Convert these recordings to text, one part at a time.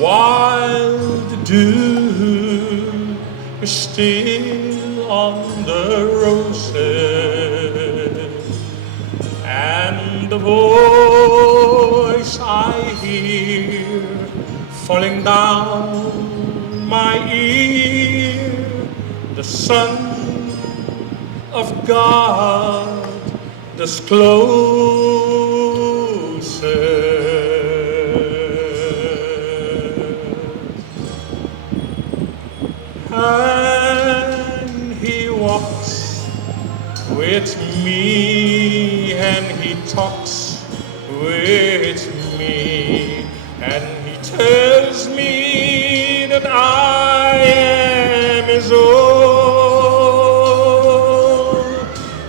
while the dew is still on the roses, and the voice I hear falling down my ear, the Son of God discloses. And he walks with me, and he talks with me, and he tells me that I am his own,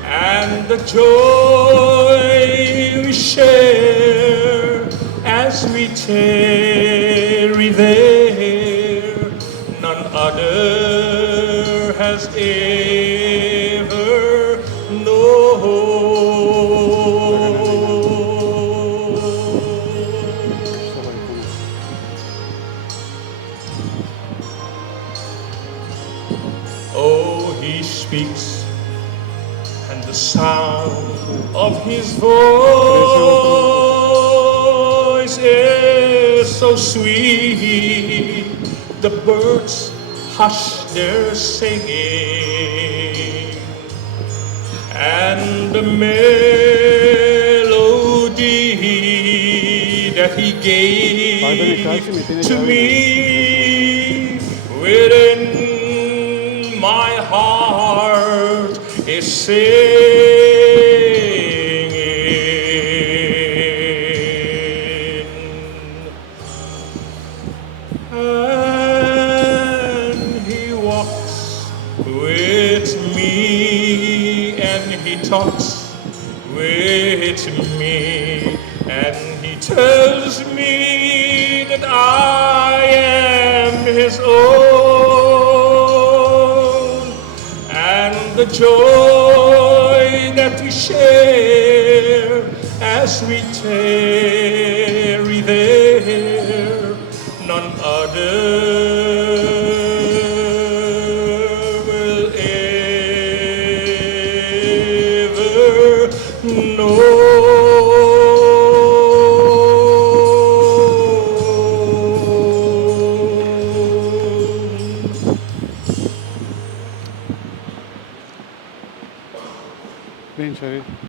and the joy we share as we tarry there, none other has ever known. Oh, he speaks, and the sound of his voice is so sweet, the birds hush their singing, and the melody that he gave to me within my heart is singing. And he walks with me, and he talks with me, and he tells me that I am his own, and the joy that we share as we tarry there, none other